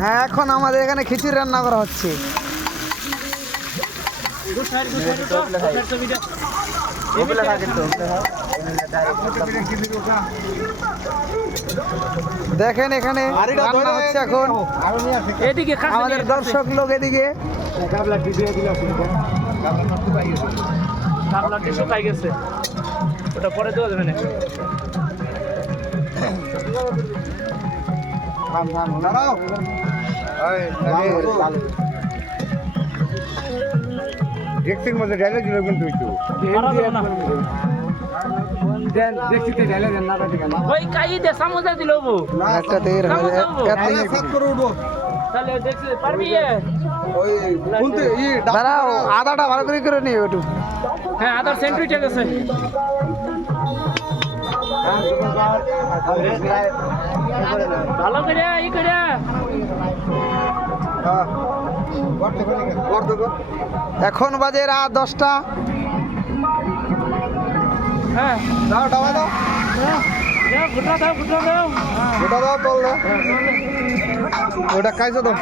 হ্যাঁ, এখন আমাদের এখানে খিচুড়ি রান্না করা হচ্ছে। দেখেন এখানে রান্না হচ্ছে এখন। এদিকে আমাদের দর্শক লোক এদিকে শুকাই গেছে, ওটা পরে দেওয়া যাবে না। ডেক্সির মধ্যে ঢেলে দিল কিন্তু ওই কাই দে সামোসা দিল একটা দের তাহলে দেখছি পারবি? দাঁড়াও, আদাটা ভালো করে নিও একটু। হ্যাঁ, আদার সেন্টুরি ঠিক আছে। ভালো করে ই করে এখন বাজে রাত 10টা। হ্যাঁ, দাও দাও দাও গুটরা দাও, গুটরা দাও। ওটা দাও তল দাও ওটা খাইছো তো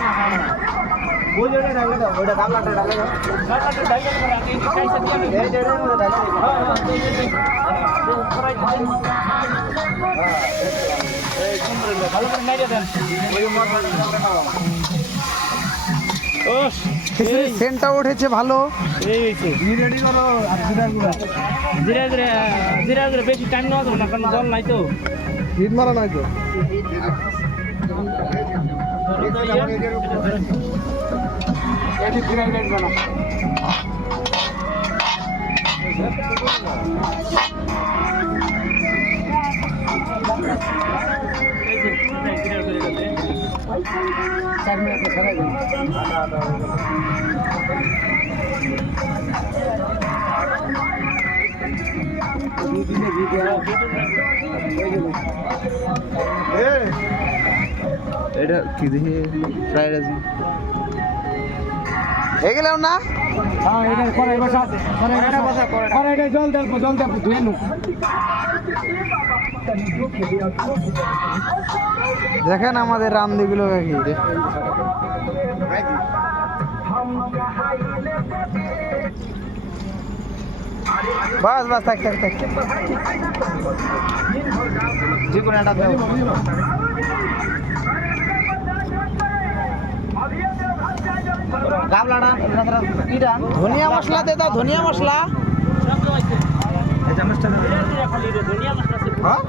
ভালো করে নাইরে দেন। খিচুড়ির সেন্টটা উঠেছে ভালো। রেডি করো। ধীরে ধীরে ধীরে ধীরে, বেশি টাইম নেওয়া যাবে না, কারণ জল নাই তো। হিট মারা নাই তো এটা কি দেখি ফ্রাইড রাইস হয়ে গেল না? জল দেব ধুয়ে নু দেখেন আমাদের রামদিগুলো কি বাস বাস থাক থাক থাক যে কোনো একটা দাও। ধনিয়া মশলা দে দাও, ধনিয়া মশলা। ধনিয়া মশলা